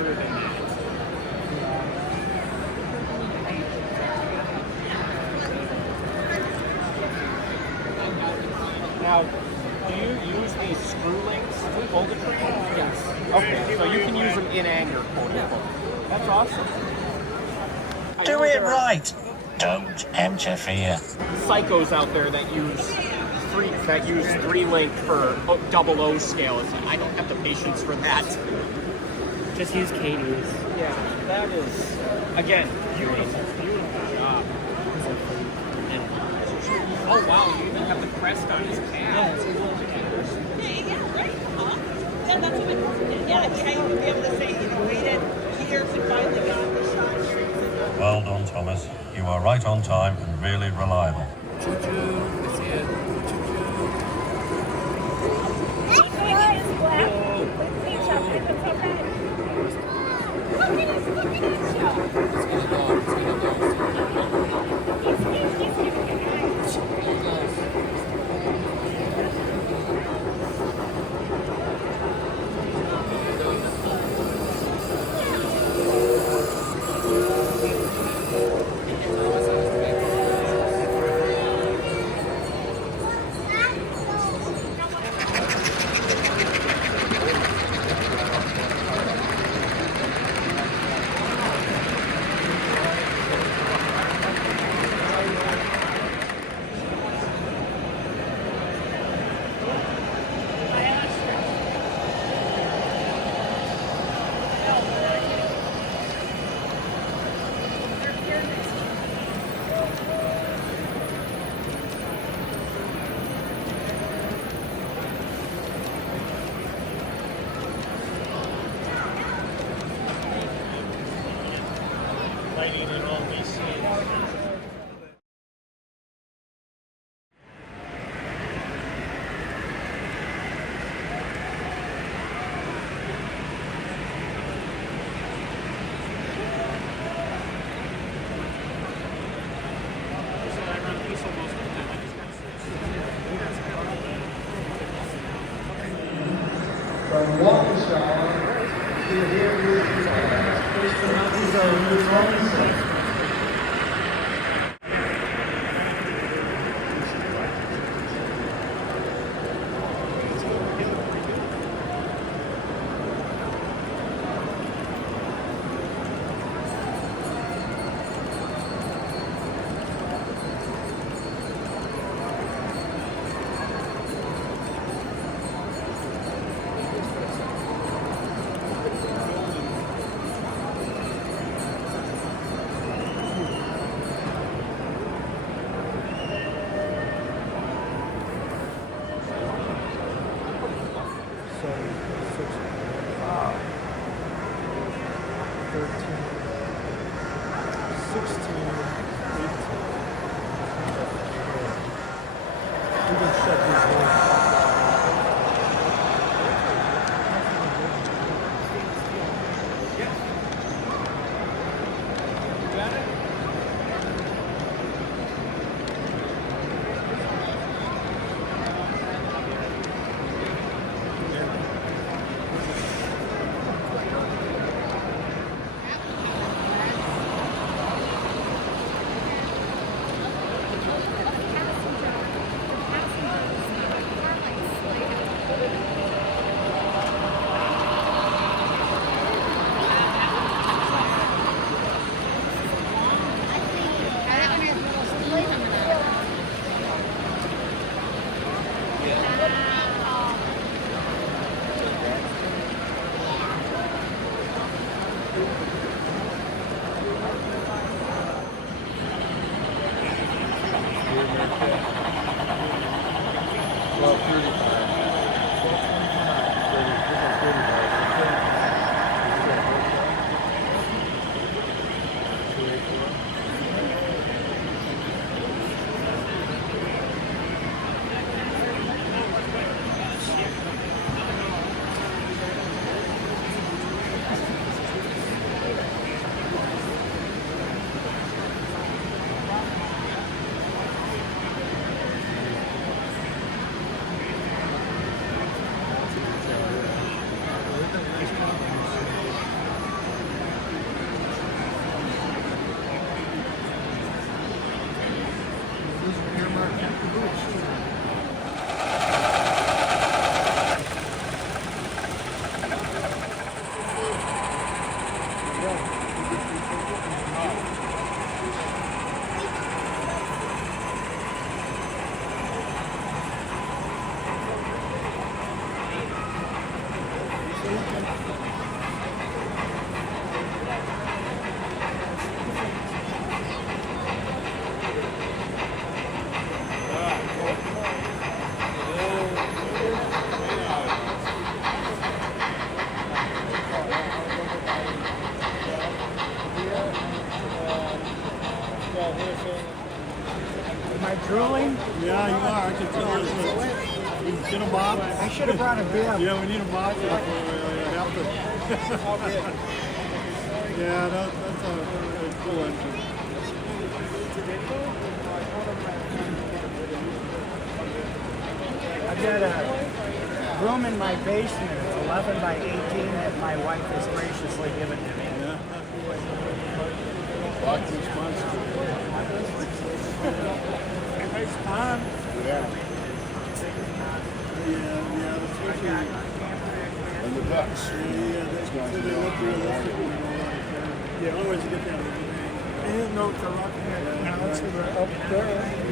harder than that. Now, do you use these screw links to pull the train? Yes. Okay, so you can use them in anger, quote unquote. That's awesome. Do it right. Don't interfere. Psychos out there that use three link for double O scale. I don't have the patience for that. Just use Katie's. Yeah, that is again beautiful job. Oh wow, you even have the crest on his cab. Yeah, right. Yeah, that's what it, yeah, you would be able to say, waited years and finally got the shot. Well done, Thomas. You are right on time and really reliable. Choo-choo, that's it. From Waukesha to here with the Get a mop? I should have brought a beer. Yeah, we need a mop. Yeah, that's a cool engine. I've got a room in my basement. It's 11 by 18 that my wife has graciously given to me. Yeah. Lots of responsibility. Nice pond. Yeah. Yeah, especially. And the ducks. Yeah, that's why they look realistic. Yeah, otherwise you get that. I didn't know if they're up here. Now let's see, we're up there.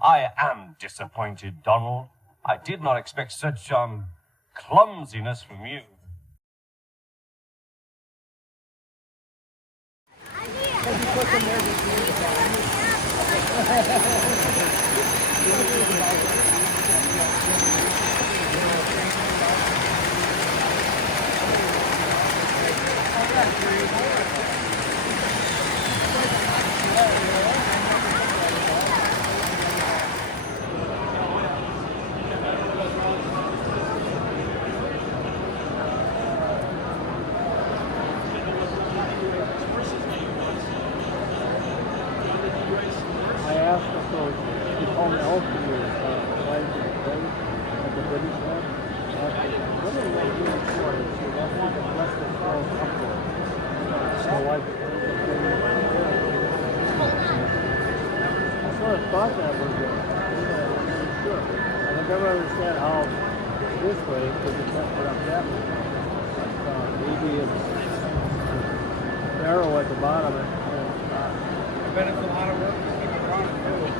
I am disappointed, Donald. I did not expect such, clumsiness from you. I asked the coach, he told me all the years, flights and things, at the British one. I asked him, what are they doing for it? So that's like a breakfast roll up there. So I sort of thought that was it. I wasn't really sure. And I never understand how this way, because you can't put up that way. But maybe it's narrow at the bottom and I bet it's a lot of work to keep it running too.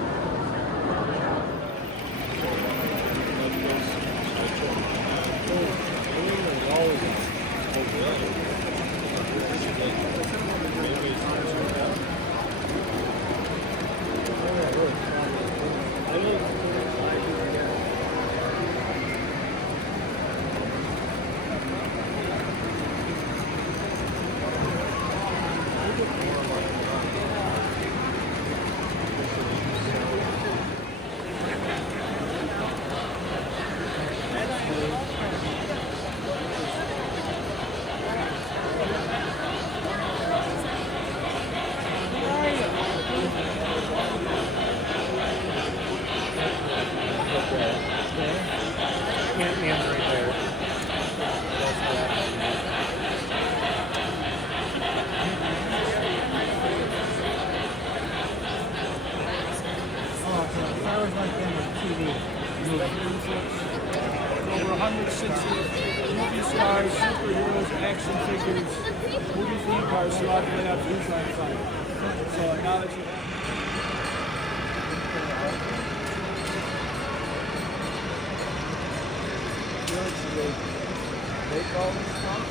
Over 160 movie stars, superheroes, action figures, movie theme cars, so I've been out to inside. So now that you they call this stuff?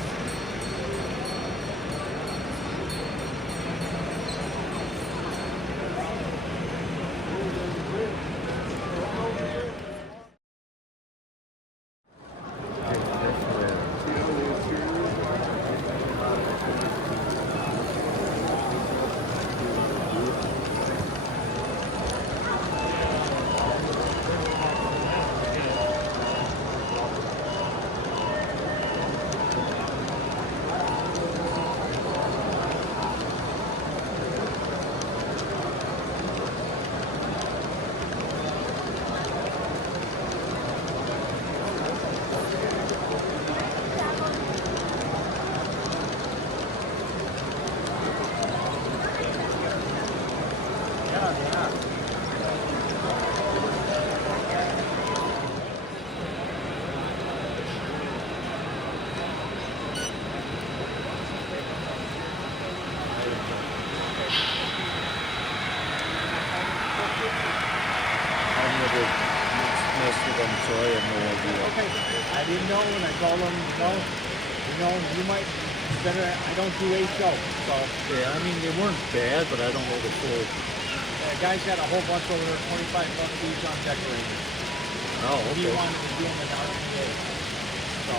so I have no idea. Okay. I didn't know, and I told him, you might better. I don't do HO, so Yeah, I mean, they weren't bad, but I don't know the full. the guy's got a whole bunch over there, $25 each on decorating. Oh, He okay. wanted to do them in RPA, so.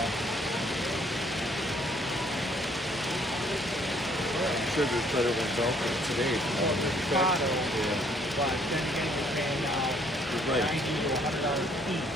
I'm sure there's better ones out there today. Well, there's Prado, Yeah, but then again, you're paying now you're right. $90 to $100 each.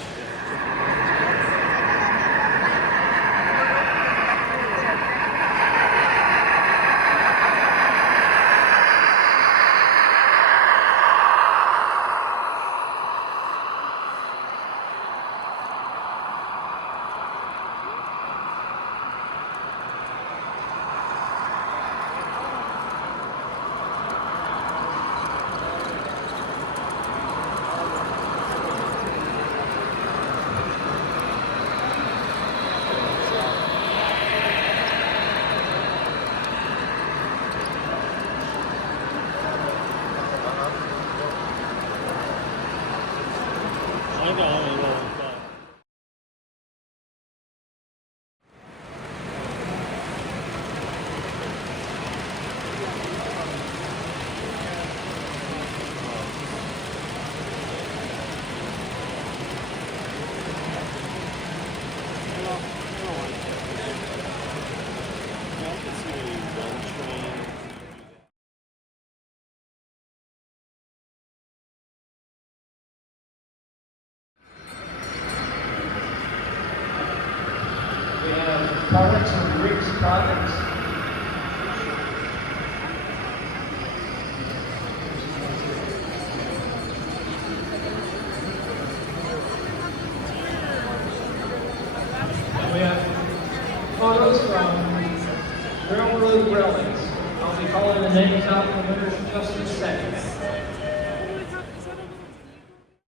Products and Rick's products. We have photos from railroad relics. I'll be calling the names out in the winners in just a second.